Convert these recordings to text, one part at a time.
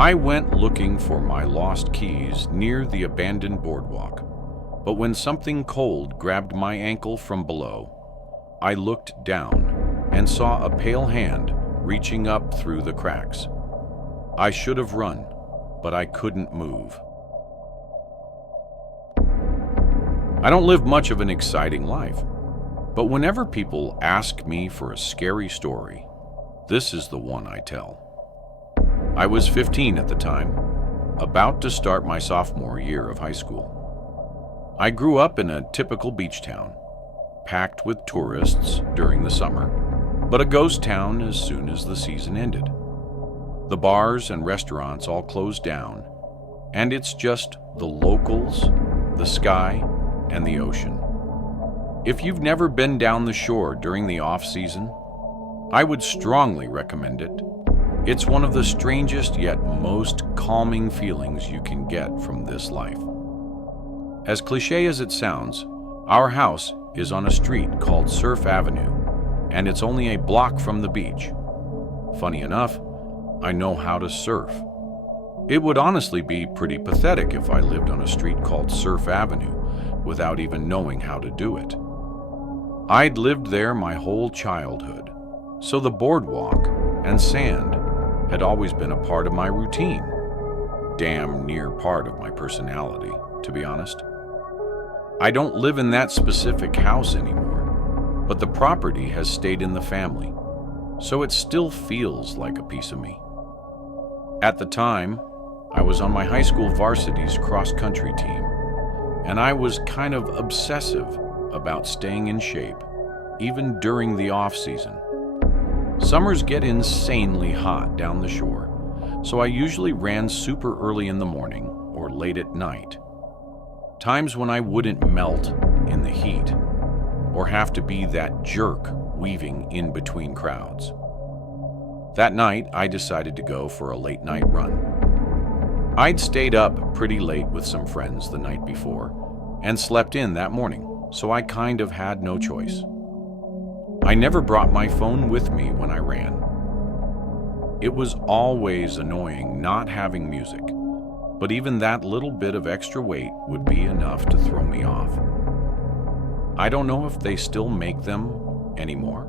I went looking for my lost keys near the abandoned boardwalk, but when something cold grabbed my ankle from below, I looked down and saw a pale hand reaching up through the cracks. I should have run, but I couldn't move. I don't live much of an exciting life, but whenever people ask me for a scary story, this is the one I tell. I was 15 at the time, about to start my sophomore year of high school. I grew up in a typical beach town, packed with tourists during the summer, but a ghost town as soon as the season ended. The bars and restaurants all closed down, and it's just the locals, the sky, and the ocean. If you've never been down the shore during the off-season, I would strongly recommend it. It's one of the strangest yet most calming feelings you can get from this life. As cliché as it sounds, our house is on a street called Surf Avenue, and it's only a block from the beach. Funny enough, I know how to surf. It would honestly be pretty pathetic if I lived on a street called Surf Avenue without even knowing how to do it. I'd lived there my whole childhood, so the boardwalk and sand had always been a part of my routine. Damn near part of my personality, to be honest. I don't live in that specific house anymore, but the property has stayed in the family, so it still feels like a piece of me. At the time, I was on my high school varsity's cross-country team, and I was kind of obsessive about staying in shape, even during the off-season. Summers get insanely hot down the shore, so I usually ran super early in the morning or late at night. Times when I wouldn't melt in the heat or have to be that jerk weaving in between crowds. That night, I decided to go for a late night run. I'd stayed up pretty late with some friends the night before and slept in that morning, so I kind of had no choice. I never brought my phone with me when I ran. It was always annoying not having music, but even that little bit of extra weight would be enough to throw me off. I don't know if they still make them anymore,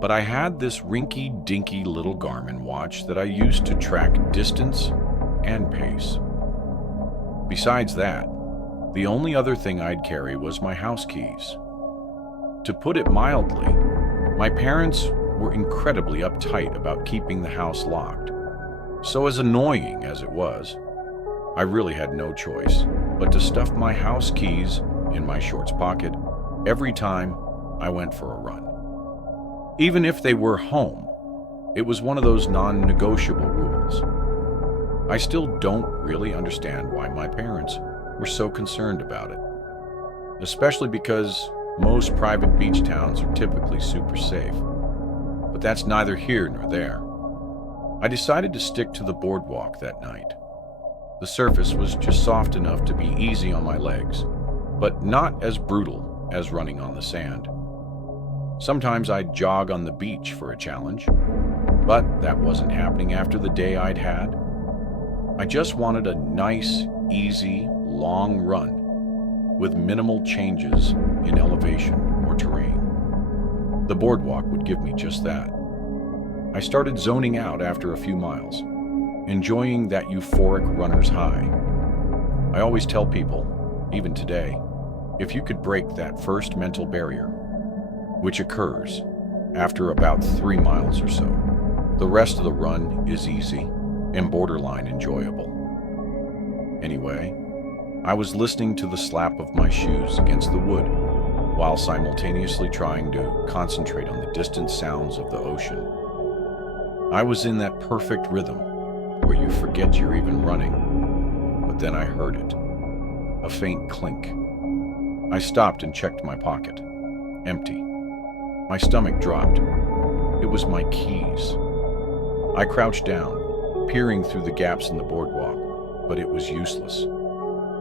but I had this rinky-dinky little Garmin watch that I used to track distance and pace. Besides that, the only other thing I'd carry was my house keys. To put it mildly, my parents were incredibly uptight about keeping the house locked. So as annoying as it was, I really had no choice but to stuff my house keys in my shorts pocket every time I went for a run. Even if they were home, it was one of those non-negotiable rules. I still don't really understand why my parents were so concerned about it, especially because most private beach towns are typically super safe. But that's neither here nor there. I decided to stick to the boardwalk that night. The surface was just soft enough to be easy on my legs, but not as brutal as running on the sand. Sometimes I'd jog on the beach for a challenge, but that wasn't happening after the day I'd had. I just wanted a nice, easy, long run with minimal changes in elevation or terrain. The boardwalk would give me just that. I started zoning out after a few miles, enjoying that euphoric runner's high. I always tell people, even today, if you could break that first mental barrier, which occurs after about 3 miles or so, the rest of the run is easy and borderline enjoyable. Anyway, I was listening to the slap of my shoes against the wood while simultaneously trying to concentrate on the distant sounds of the ocean. I was in that perfect rhythm where you forget you're even running, but then I heard it, a faint clink. I stopped and checked my pocket. Empty. My stomach dropped. It was my keys. I crouched down, peering through the gaps in the boardwalk, but it was useless.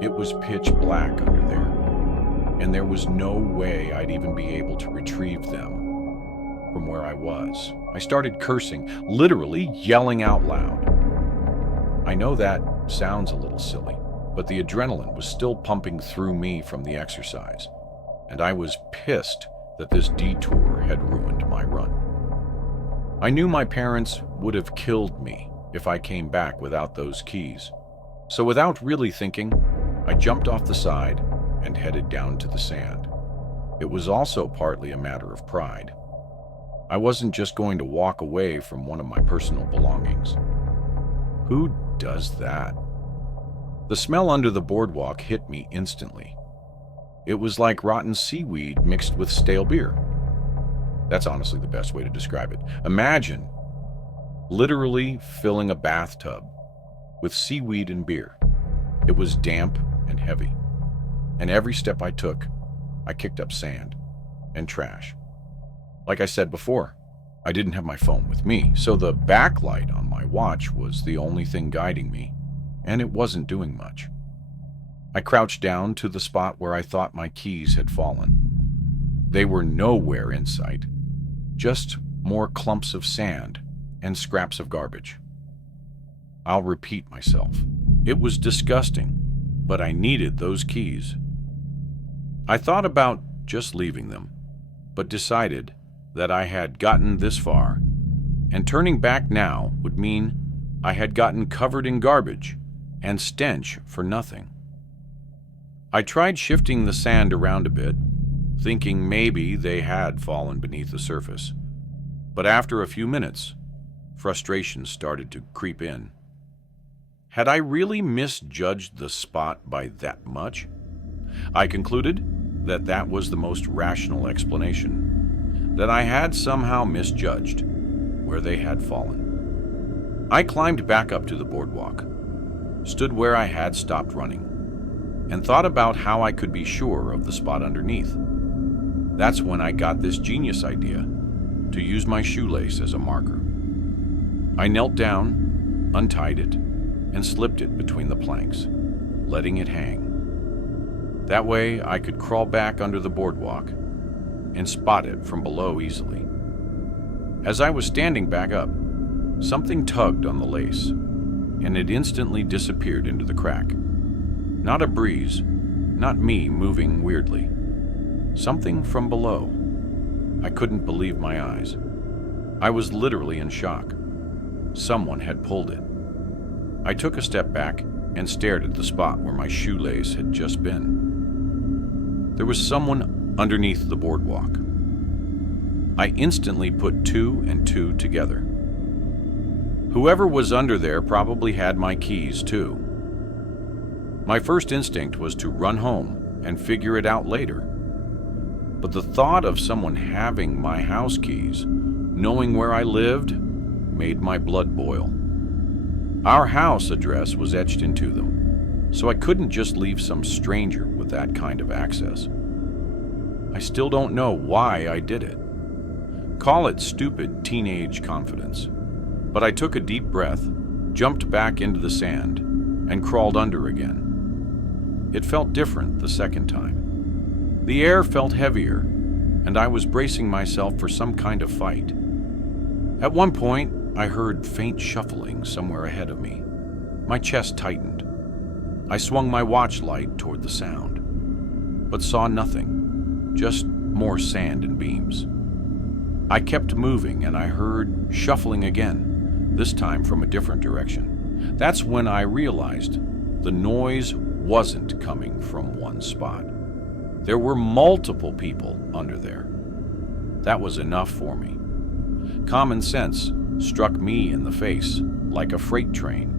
It was pitch black under there, and there was no way I'd even be able to retrieve them from where I was. I started cursing, literally yelling out loud. I know that sounds a little silly, but the adrenaline was still pumping through me from the exercise, and I was pissed that this detour had ruined my run. I knew my parents would have killed me if I came back without those keys, so without really thinking, I jumped off the side and headed down to the sand. It was also partly a matter of pride. I wasn't just going to walk away from one of my personal belongings. Who does that? The smell under the boardwalk hit me instantly. It was like rotten seaweed mixed with stale beer. That's honestly the best way to describe it. Imagine literally filling a bathtub with seaweed and beer. It was damp and heavy, and every step I took, I kicked up sand and trash. Like I said before, I didn't have my phone with me, so the backlight on my watch was the only thing guiding me, and it wasn't doing much. I crouched down to the spot where I thought my keys had fallen. They were nowhere in sight, just more clumps of sand and scraps of garbage. I'll repeat myself. It was disgusting, but I needed those keys. I thought about just leaving them, but decided that I had gotten this far, and turning back now would mean I had gotten covered in garbage and stench for nothing. I tried shifting the sand around a bit, thinking maybe they had fallen beneath the surface, but after a few minutes, frustration started to creep in. Had I really misjudged the spot by that much? I concluded that that was the most rational explanation, that I had somehow misjudged where they had fallen. I climbed back up to the boardwalk, stood where I had stopped running, and thought about how I could be sure of the spot underneath. That's when I got this genius idea to use my shoelace as a marker. I knelt down, untied it, and slipped it between the planks, letting it hang. That way I could crawl back under the boardwalk and spot it from below easily. As I was standing back up, something tugged on the lace, and it instantly disappeared into the crack. Not a breeze, not me moving weirdly. Something from below. I couldn't believe my eyes. I was literally in shock. Someone had pulled it. I took a step back and stared at the spot where my shoelace had just been. There was someone underneath the boardwalk. I instantly put two and two together. Whoever was under there probably had my keys too. My first instinct was to run home and figure it out later. But the thought of someone having my house keys, knowing where I lived, made my blood boil. Our house address was etched into them, so I couldn't just leave some stranger with that kind of access. I still don't know why I did it. Call it stupid teenage confidence. But I took a deep breath, jumped back into the sand, and crawled under again. It felt different the second time. The air felt heavier, and I was bracing myself for some kind of fight. At one point, I heard faint shuffling somewhere ahead of me. My chest tightened. I swung my watch light toward the sound, but saw nothing, just more sand and beams. I kept moving, and I heard shuffling again, this time from a different direction. That's when I realized the noise wasn't coming from one spot. There were multiple people under there. That was enough for me. Common sense struck me in the face like a freight train.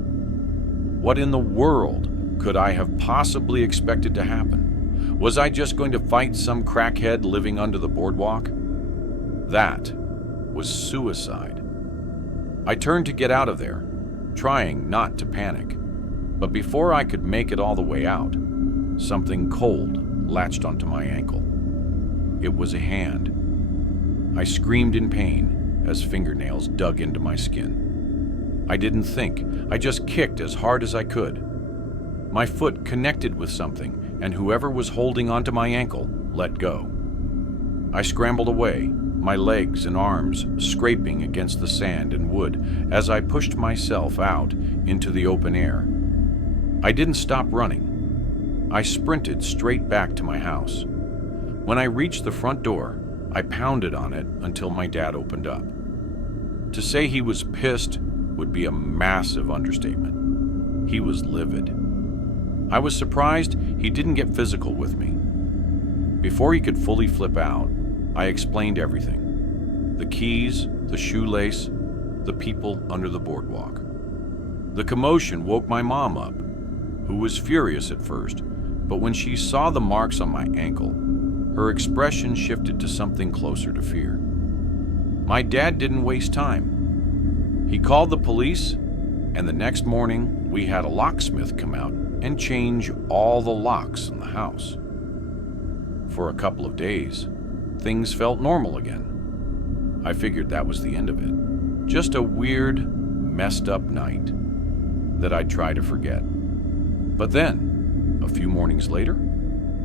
What in the world could I have possibly expected to happen? Was I just going to fight some crackhead living under the boardwalk? That was suicide. I turned to get out of there, trying not to panic. But before I could make it all the way out, something cold latched onto my ankle. It was a hand. I screamed in pain as fingernails dug into my skin. I didn't think. I just kicked as hard as I could. My foot connected with something, and whoever was holding onto my ankle let go. I scrambled away, my legs and arms scraping against the sand and wood as I pushed myself out into the open air. I didn't stop running. I sprinted straight back to my house. When I reached the front door, I pounded on it until my dad opened up. To say he was pissed would be a massive understatement. He was livid. I was surprised he didn't get physical with me. Before he could fully flip out, I explained everything. The keys, the shoelace, the people under the boardwalk. The commotion woke my mom up, who was furious at first, but when she saw the marks on my ankle, her expression shifted to something closer to fear. My dad didn't waste time. He called the police, and the next morning we had a locksmith come out and change all the locks in the house. For a couple of days, things felt normal again. I figured that was the end of it. Just a weird, messed up night that I'd try to forget. But then, a few mornings later,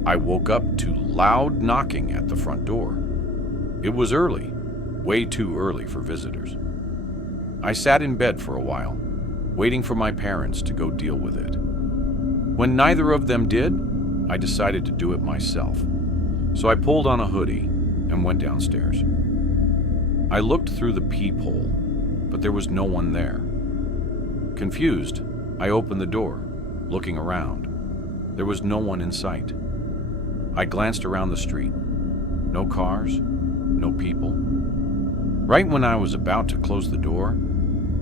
I woke up to loud knocking at the front door. It was early, way too early for visitors. I sat in bed for a while, waiting for my parents to go deal with it. When neither of them did, I decided to do it myself. So I pulled on a hoodie and went downstairs. I looked through the peephole, but there was no one there. Confused, I opened the door, looking around. There was no one in sight. I glanced around the street. No cars, no people. Right when I was about to close the door,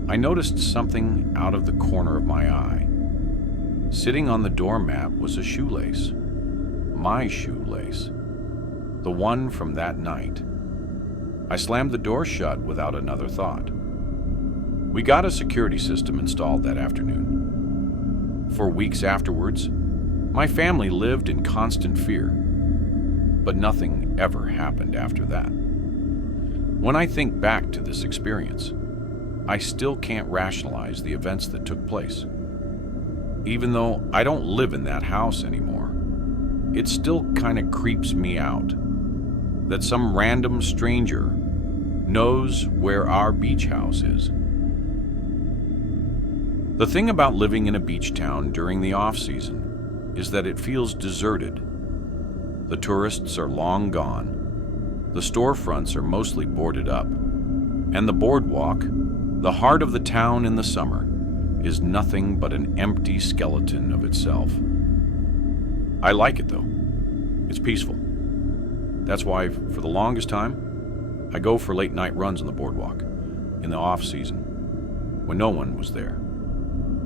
I noticed something out of the corner of my eye. Sitting on the doormat was a shoelace. My shoelace. The one from that night. I slammed the door shut without another thought. We got a security system installed that afternoon. For weeks afterwards, my family lived in constant fear, but nothing ever happened after that. When I think back to this experience, I still can't rationalize the events that took place. Even though I don't live in that house anymore, it still kind of creeps me out that some random stranger knows where our beach house is. The thing about living in a beach town during the off-season is that it feels deserted. The tourists are long gone, the storefronts are mostly boarded up, and the boardwalk, the heart of the town in the summer, is nothing but an empty skeleton of itself. I like it though. It's peaceful. That's why, for the longest time, I go for late night runs on the boardwalk in the off-season, when no one was there.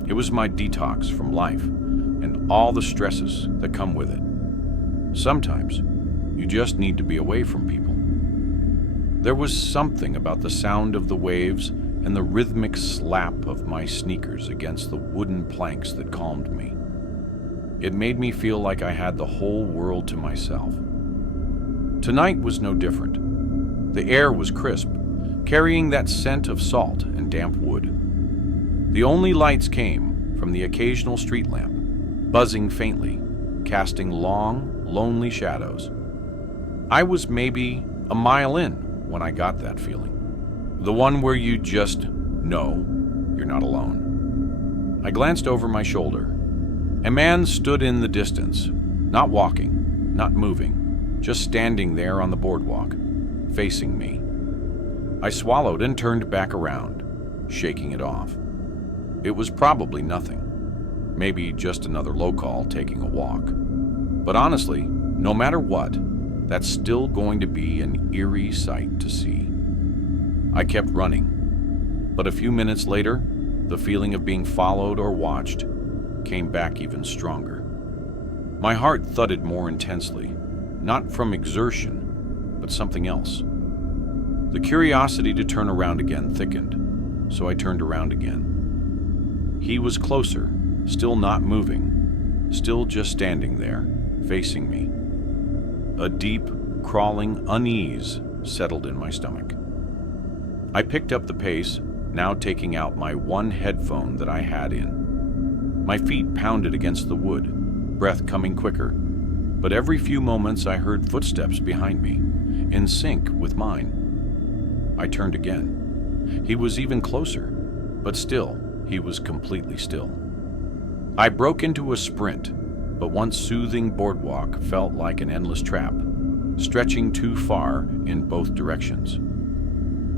It was my detox from life and all the stresses that come with it. Sometimes, you just need to be away from people. There was something about the sound of the waves and the rhythmic slap of my sneakers against the wooden planks that calmed me. It made me feel like I had the whole world to myself. Tonight was no different. The air was crisp, carrying that scent of salt and damp wood. The only lights came from the occasional street lamp, buzzing faintly, casting long, lonely shadows. I was maybe a mile in when I got that feeling. The one where you just know you're not alone. I glanced over my shoulder. A man stood in the distance, not walking, not moving, just standing there on the boardwalk, facing me. I swallowed and turned back around, shaking it off. It was probably nothing, maybe just another local taking a walk. But honestly, no matter what, that's still going to be an eerie sight to see. I kept running, but a few minutes later, the feeling of being followed or watched came back even stronger. My heart thudded more intensely, not from exertion, but something else. The curiosity to turn around again thickened, so I turned around again. He was closer, still not moving, still just standing there, facing me. A deep, crawling unease settled in my stomach. I picked up the pace, now taking out my one headphone that I had in. My feet pounded against the wood, breath coming quicker, but every few moments I heard footsteps behind me, in sync with mine. I turned again. He was even closer, but still, he was completely still. I broke into a sprint, but once soothing Boardwalk felt like an endless trap, stretching too far in both directions.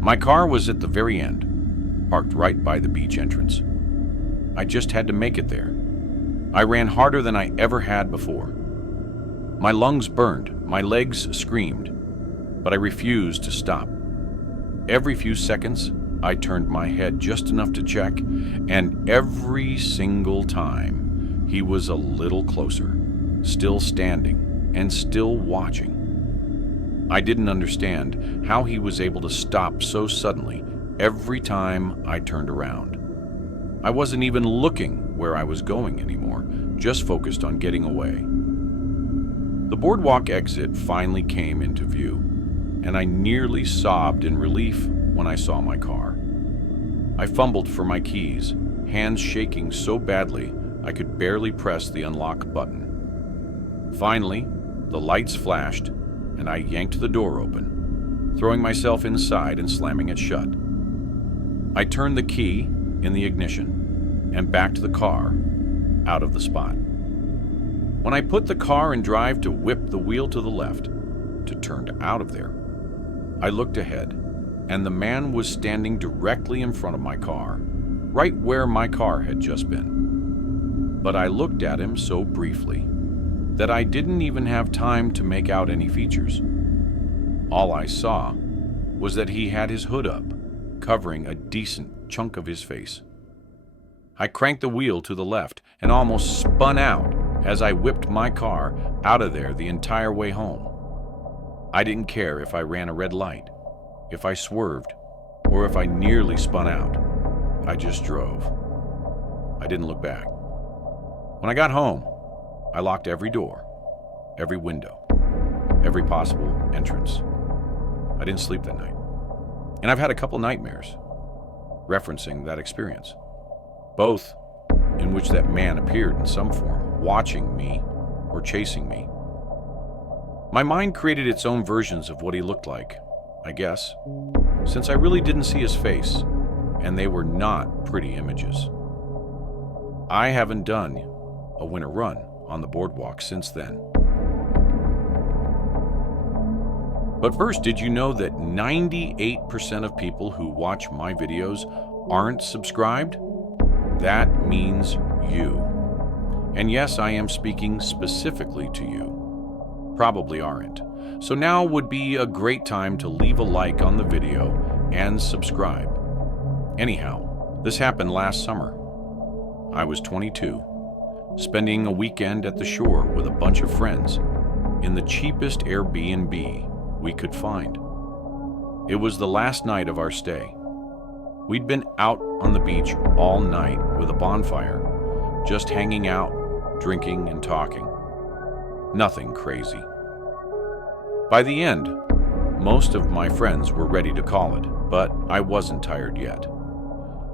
My car was at the very end, parked right by the beach entrance. I just had to make it there. I ran harder than I ever had before. My lungs burned, my legs screamed, but I refused to stop. Every few seconds, I turned my head just enough to check, and every single time, he was a little closer, still standing and still watching. I didn't understand how he was able to stop so suddenly every time I turned around. I wasn't even looking where I was going anymore, just focused on getting away. The Boardwalk exit finally came into view, and I nearly sobbed in relief when I saw my car. I fumbled for my keys, hands shaking so badly I could barely press the unlock button. Finally, the lights flashed, and I yanked the door open, throwing myself inside and slamming it shut. I turned the key in the ignition and backed the car out of the spot. When I put the car in drive to whip the wheel to the left, to turn out of there, I looked ahead, and the man was standing directly in front of my car, right where my car had just been. But I looked at him so briefly that I didn't even have time to make out any features. All I saw was that he had his hood up, covering a decent chunk of his face. I cranked the wheel to the left and almost spun out as I whipped my car out of there the entire way home. I didn't care if I ran a red light, if I swerved, or if I nearly spun out. I just drove. I didn't look back. When I got home, I locked every door, every window, every possible entrance. I didn't sleep that night. And I've had a couple nightmares referencing that experience, both in which that man appeared in some form, watching me or chasing me. My mind created its own versions of what he looked like, I guess, since I really didn't see his face, and they were not pretty images. I haven't done a winter run on the Boardwalk since then. But first, did you know that 98% of people who watch my videos aren't subscribed? That means you. And yes, I am speaking specifically to you. Probably aren't. So now would be a great time to leave a like on the video and subscribe. Anyhow, this happened last summer. I was 22, spending a weekend at the shore with a bunch of friends in the cheapest Airbnb we could find. It was the last night of our stay. We'd been out on the beach all night with a bonfire, just hanging out, drinking and talking. Nothing crazy. By the end, most of my friends were ready to call it, but I wasn't tired yet.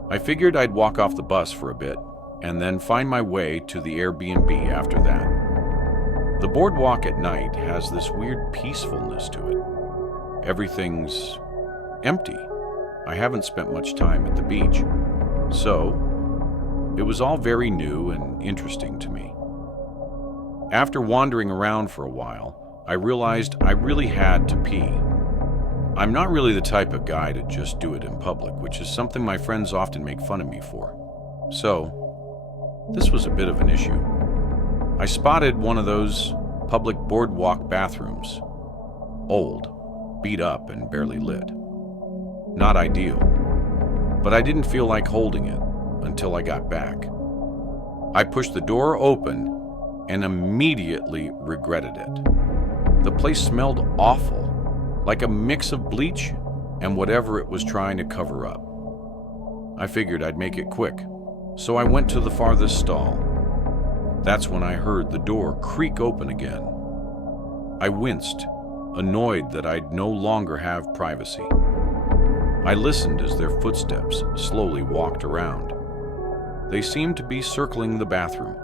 I figured I'd walk off the bus for a bit and then find my way to the Airbnb after that. The Boardwalk at night has this weird peacefulness to it. Everything's empty. I haven't spent much time at the beach, so it was all very new and interesting to me. After wandering around for a while, I realized I really had to pee. I'm not really the type of guy to just do it in public, which is something my friends often make fun of me for. So, this was a bit of an issue. I spotted one of those public Boardwalk bathrooms. Old, beat up, and barely lit. Not ideal, but I didn't feel like holding it until I got back. I pushed the door open and immediately regretted it. The place smelled awful, like a mix of bleach and whatever it was trying to cover up. I figured I'd make it quick, so I went to the farthest stall. That's when I heard the door creak open again. I winced, annoyed that I'd no longer have privacy. I listened as their footsteps slowly walked around. They seemed to be circling the bathroom,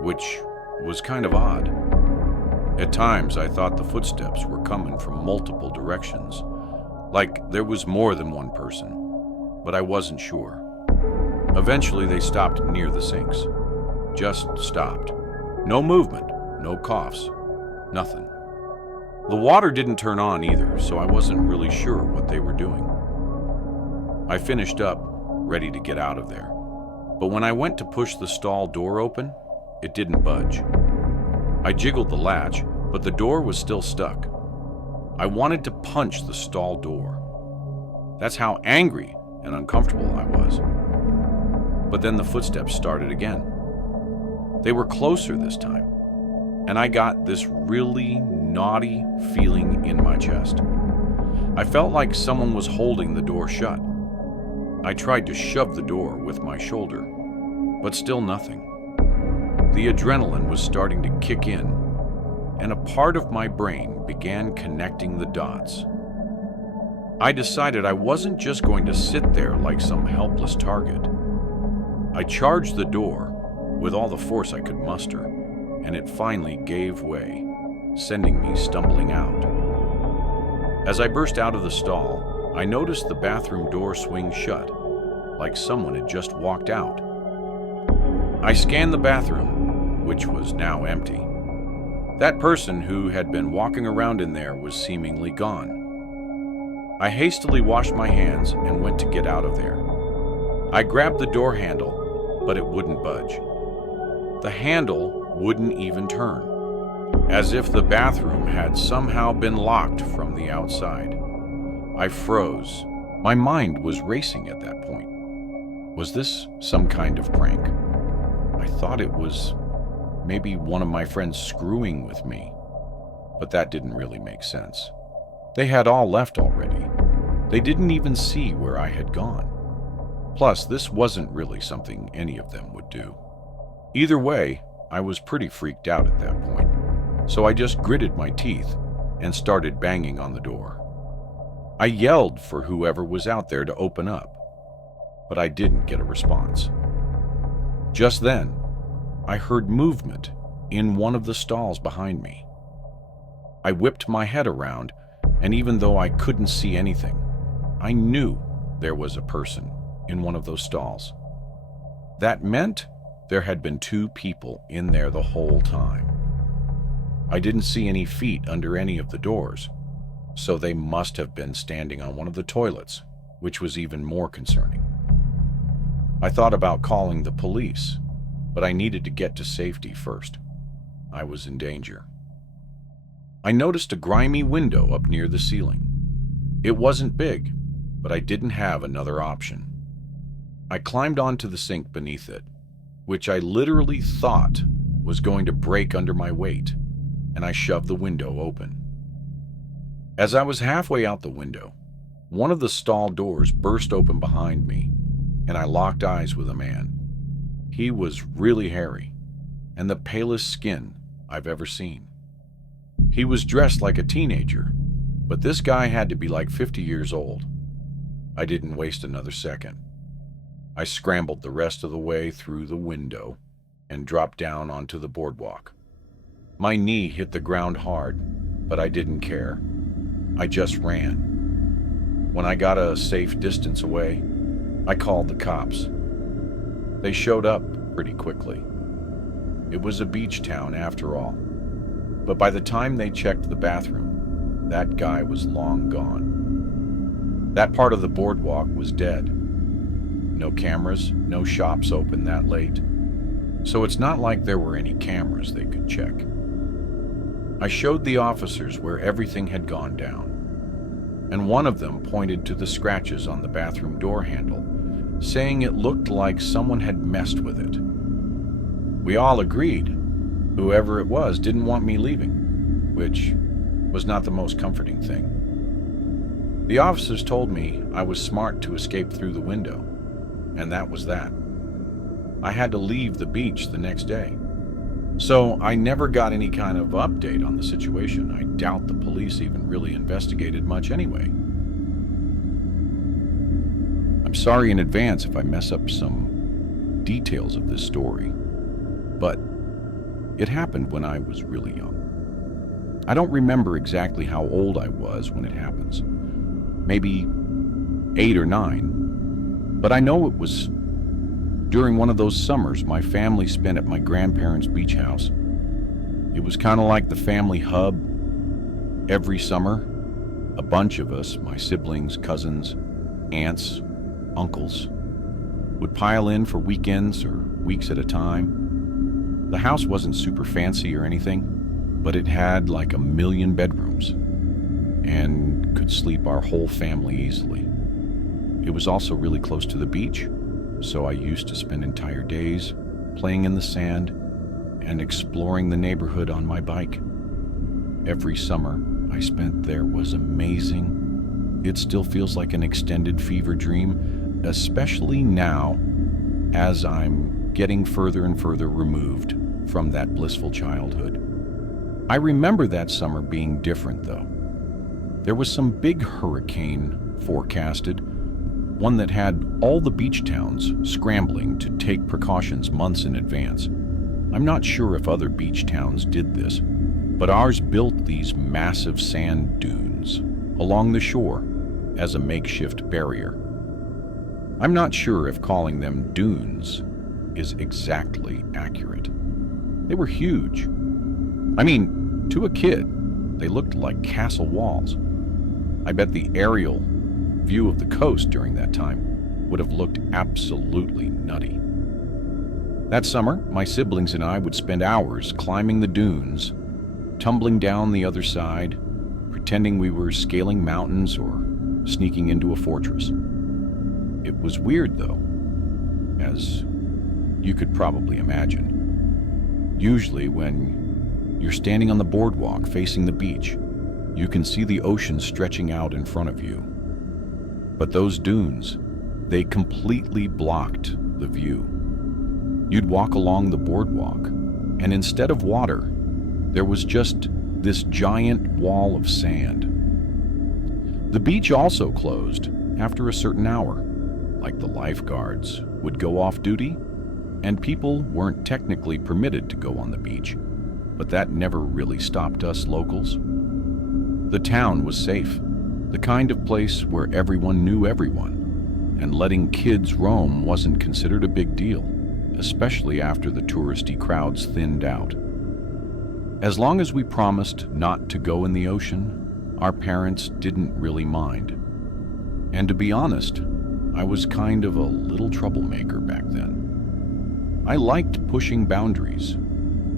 which was kind of odd. At times, I thought the footsteps were coming from multiple directions, Like there was more than one person, but I wasn't sure. Eventually, they stopped near the sinks. Just stopped. No movement, no coughs, nothing. The water didn't turn on either, so I wasn't really sure what they were doing. I finished up, ready to get out of there. But when I went to push the stall door open, it didn't budge. I jiggled the latch, but the door was still stuck. I wanted to punch the stall door. That's how angry and uncomfortable I was. But then the footsteps started again. They were closer this time, and I got this really naughty feeling in my chest. I felt like someone was holding the door shut. I tried to shove the door with my shoulder, but still nothing. The adrenaline was starting to kick in, and a part of my brain began connecting the dots. I decided I wasn't just going to sit there like some helpless target. I charged the door with all the force I could muster, and it finally gave way, sending me stumbling out. As I burst out of the stall, I noticed the bathroom door swing shut, like someone had just walked out. I scanned the bathroom, which was now empty. That person who had been walking around in there was seemingly gone. I hastily washed my hands and went to get out of there. I grabbed the door handle, but it wouldn't budge. The handle wouldn't even turn, as if the bathroom had somehow been locked from the outside. I froze. My mind was racing at that point. Was this some kind of prank? I thought it was maybe one of my friends screwing with me, but that didn't really make sense. They had all left already. They didn't even see where I had gone. Plus, this wasn't really something any of them would do. Either way, I was pretty freaked out at that point, so I just gritted my teeth and started banging on the door. I yelled for whoever was out there to open up, but I didn't get a response. Just then, I heard movement in one of the stalls behind me. I whipped my head around, and even though I couldn't see anything, I knew there was a person in one of those stalls. That meant there had been two people in there the whole time. I didn't see any feet under any of the doors, so they must have been standing on one of the toilets, which was even more concerning. I thought about calling the police, but I needed to get to safety first. I was in danger. I noticed a grimy window up near the ceiling. It wasn't big, but I didn't have another option. I climbed onto the sink beneath it, which I literally thought was going to break under my weight, and I shoved the window open. As I was halfway out the window, one of the stall doors burst open behind me, and I locked eyes with a man. He was really hairy, and the palest skin I've ever seen. He was dressed like a teenager, but this guy had to be like 50 years old. I didn't waste another second. I scrambled the rest of the way through the window and dropped down onto the boardwalk. My knee hit the ground hard, but I didn't care. I just ran. When I got a safe distance away, I called the cops. They showed up pretty quickly. It was a beach town after all, but by the time they checked the bathroom, that guy was long gone. That part of the boardwalk was dead. No cameras, no shops open that late, so it's not like there were any cameras they could check. I showed the officers where everything had gone down, and one of them pointed to the scratches on the bathroom door handle, saying it looked like someone had messed with it. We all agreed whoever it was didn't want me leaving, which was not the most comforting thing. The officers told me I was smart to escape through the window, and that was that. I had to leave the beach the next day, so I never got any kind of update on the situation. I doubt the police even really investigated much anyway. I'm sorry in advance if I mess up some details of this story, but it happened when I was really young. I don't remember exactly how old I was when it happens, maybe 8 or 9. But I know it was during one of those summers my family spent at my grandparents' beach house. It was kind of like the family hub. Every summer, a bunch of us, my siblings, cousins, aunts, uncles, would pile in for weekends or weeks at a time. The house wasn't super fancy or anything, but it had like 1,000,000 bedrooms and could sleep our whole family easily. It was also really close to the beach, so I used to spend entire days playing in the sand and exploring the neighborhood on my bike. Every summer I spent there was amazing. It still feels like an extended fever dream, especially now as I'm getting further and further removed from that blissful childhood. I remember that summer being different, though. There was some big hurricane forecasted, one that had all the beach towns scrambling to take precautions months in advance. I'm not sure if other beach towns did this, but ours built these massive sand dunes along the shore as a makeshift barrier. I'm not sure if calling them dunes is exactly accurate. They were huge. I mean, to a kid, they looked like castle walls. I bet the aerial view of the coast during that time would have looked absolutely nutty. That summer, my siblings and I would spend hours climbing the dunes, tumbling down the other side, pretending we were scaling mountains or sneaking into a fortress. It was weird, though, as you could probably imagine. Usually when you're standing on the boardwalk facing the beach, you can see the ocean stretching out in front of you. But those dunes, they completely blocked the view. You'd walk along the boardwalk, and instead of water, there was just this giant wall of sand. The beach also closed after a certain hour, like the lifeguards would go off duty, and people weren't technically permitted to go on the beach, but that never really stopped us locals. The town was safe, the kind of place where everyone knew everyone, and letting kids roam wasn't considered a big deal, especially after the touristy crowds thinned out. As long as we promised not to go in the ocean, our parents didn't really mind. And to be honest, I was kind of a little troublemaker back then. I liked pushing boundaries,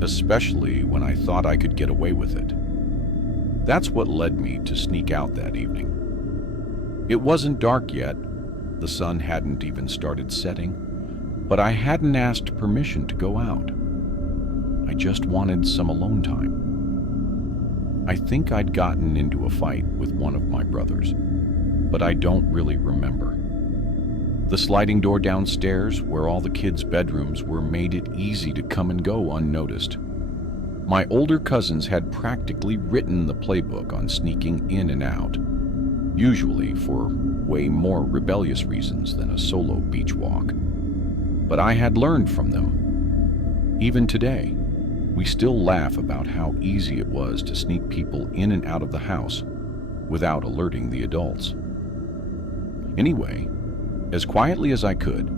especially when I thought I could get away with it. That's what led me to sneak out that evening. It wasn't dark yet, the sun hadn't even started setting, but I hadn't asked permission to go out. I just wanted some alone time. I think I'd gotten into a fight with one of my brothers, but I don't really remember. The sliding door downstairs, where all the kids' bedrooms were, made it easy to come and go unnoticed. My older cousins had practically written the playbook on sneaking in and out, usually for way more rebellious reasons than a solo beach walk. But I had learned from them. Even today, we still laugh about how easy it was to sneak people in and out of the house without alerting the adults. Anyway, as quietly as I could,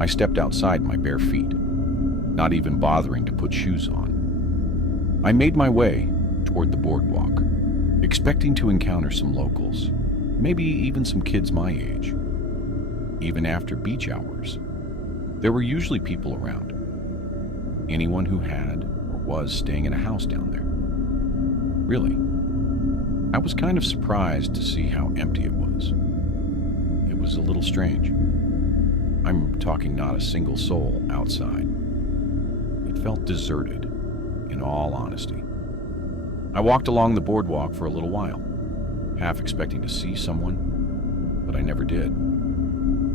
I stepped outside my bare feet, not even bothering to put shoes on. I made my way toward the boardwalk, expecting to encounter some locals, maybe even some kids my age. Even after beach hours, there were usually people around. Anyone who had or was staying in a house down there. Really, I was kind of surprised to see how empty it was. It was a little strange. I'm talking not a single soul outside. It felt deserted, in all honesty. I walked along the boardwalk for a little while, half expecting to see someone, but I never did.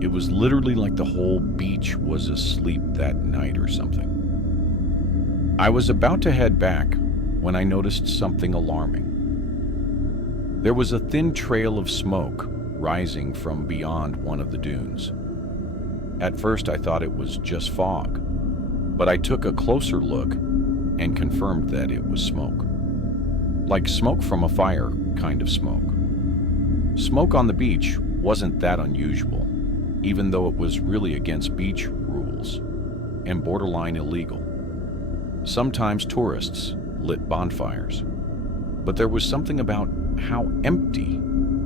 It was literally like the whole beach was asleep that night or something. I was about to head back when I noticed something alarming. There was a thin trail of smoke rising from beyond one of the dunes. At first I thought it was just fog, but I took a closer look and confirmed that it was smoke. Like smoke from a fire kind of smoke. Smoke on the beach wasn't that unusual, even though it was really against beach rules and borderline illegal. Sometimes tourists lit bonfires, but there was something about how empty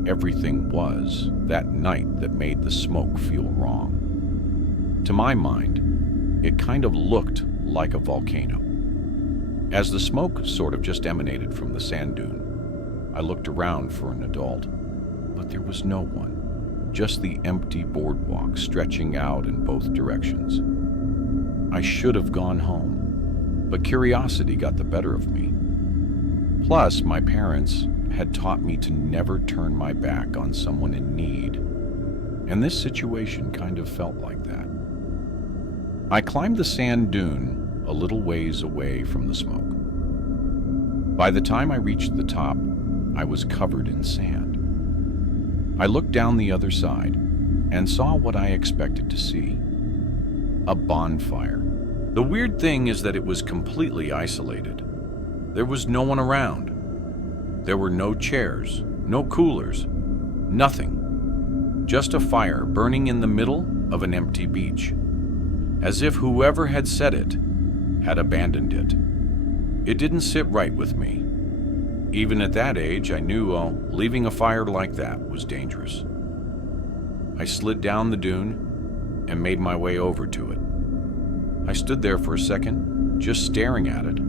everything was that night that made the smoke feel wrong. To my mind, it kind of looked like a volcano. As the smoke sort of just emanated from the sand dune, I looked around for an adult, but there was no one, just the empty boardwalk stretching out in both directions. I should have gone home, but curiosity got the better of me. Plus, my parents had taught me to never turn my back on someone in need, and this situation kind of felt like that. I climbed the sand dune a little ways away from the smoke. By the time I reached the top, I was covered in sand. I looked down the other side and saw what I expected to see: a bonfire. The weird thing is that it was completely isolated. There was no one around. There were no chairs, no coolers, nothing. Just a fire burning in the middle of an empty beach, as if whoever had set it had abandoned it. It didn't sit right with me. Even at that age, I knew leaving a fire like that was dangerous. I slid down the dune and made my way over to it. I stood there for a second, just staring at it.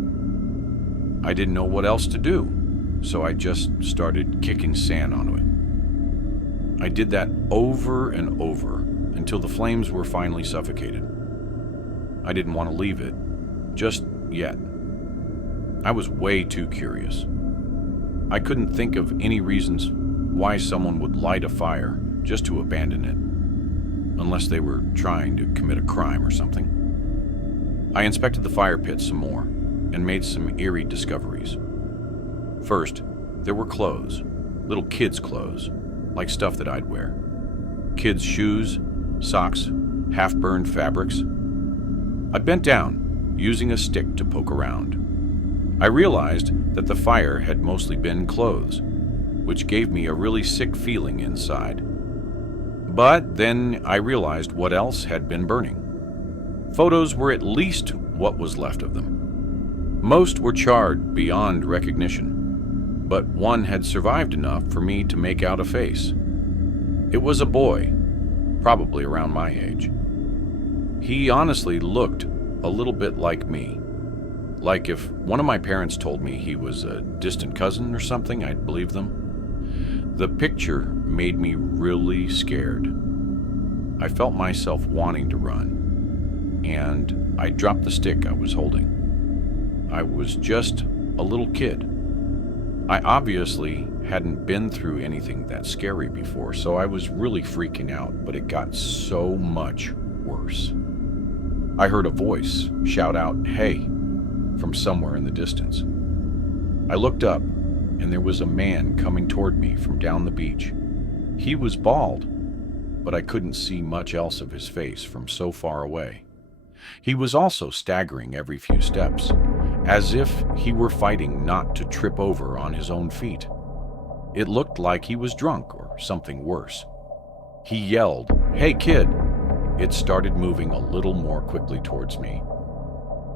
I didn't know what else to do, so I just started kicking sand onto it. I did that over and over until the flames were finally suffocated. I didn't want to leave it just yet. I was way too curious. I couldn't think of any reasons why someone would light a fire just to abandon it, unless they were trying to commit a crime or something. I inspected the fire pit some more and made some eerie discoveries. First, there were clothes, little kids' clothes, like stuff that I'd wear. Kids' shoes, socks, half-burned fabrics. I bent down, using a stick to poke around. I realized that the fire had mostly been clothes, which gave me a really sick feeling inside. But then I realized what else had been burning. Photos were at least what was left of them. Most were charred beyond recognition, but one had survived enough for me to make out a face. It was a boy, probably around my age. He honestly looked a little bit like me. Like if one of my parents told me he was a distant cousin or something, I'd believe them. The picture made me really scared. I felt myself wanting to run, and I dropped the stick I was holding. I was just a little kid. I obviously hadn't been through anything that scary before, so I was really freaking out, but it got so much worse. I heard a voice shout out, "Hey," from somewhere in the distance. I looked up, and there was a man coming toward me from down the beach. He was bald, but I couldn't see much else of his face from so far away. He was also staggering every few steps, as if he were fighting not to trip over on his own feet. It looked like he was drunk or something worse. He yelled, "Hey kid!" It started moving a little more quickly towards me.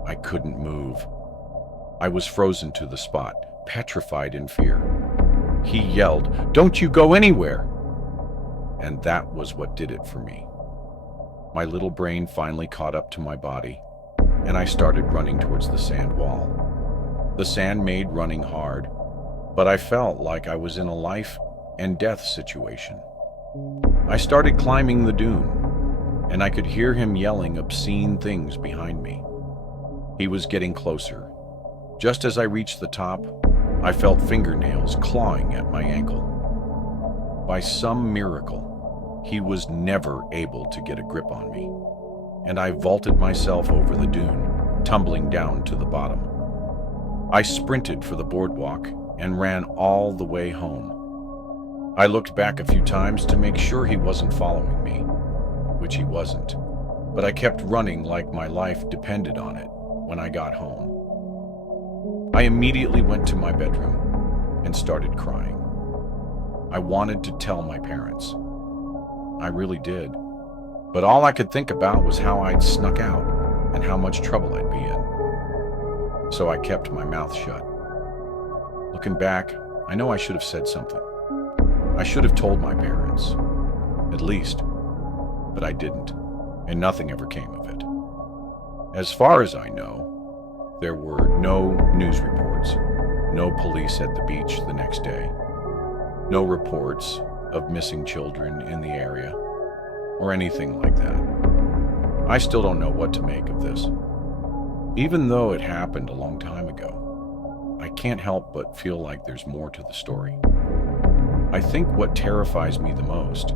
I couldn't move. I was frozen to the spot, petrified in fear. He yelled, "Don't you go anywhere!" And that was what did it for me. My little brain finally caught up to my body, and I started running towards the sand wall. The sand made running hard, but I felt like I was in a life and death situation. I started climbing the dune, and I could hear him yelling obscene things behind me. He was getting closer. Just as I reached the top, I felt fingernails clawing at my ankle. By some miracle, he was never able to get a grip on me, and I vaulted myself over the dune, tumbling down to the bottom. I sprinted for the boardwalk and ran all the way home. I looked back a few times to make sure he wasn't following me, which he wasn't, but I kept running like my life depended on it when I got home. I immediately went to my bedroom and started crying. I wanted to tell my parents. I really did. But all I could think about was how I'd snuck out and how much trouble I'd be in. So I kept my mouth shut. Looking back, I know I should have said something. I should have told my parents, at least, but I didn't, and nothing ever came of it. As far as I know, there were no news reports, no police at the beach the next day, no reports of missing children in the area, or anything like that. I still don't know what to make of this. Even though it happened a long time ago, I can't help but feel like there's more to the story. I think what terrifies me the most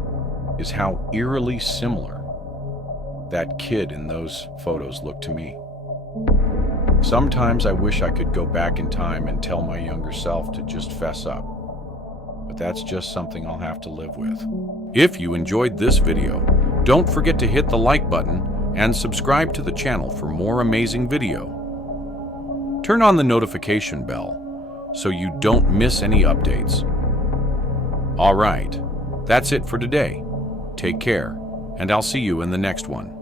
is how eerily similar that kid in those photos looked to me. Sometimes I wish I could go back in time and tell my younger self to just fess up, but that's just something I'll have to live with. If you enjoyed this video, don't forget to hit the like button and subscribe to the channel for more amazing video. Turn on the notification bell so you don't miss any updates. All right, that's it for today. Take care, and I'll see you in the next one.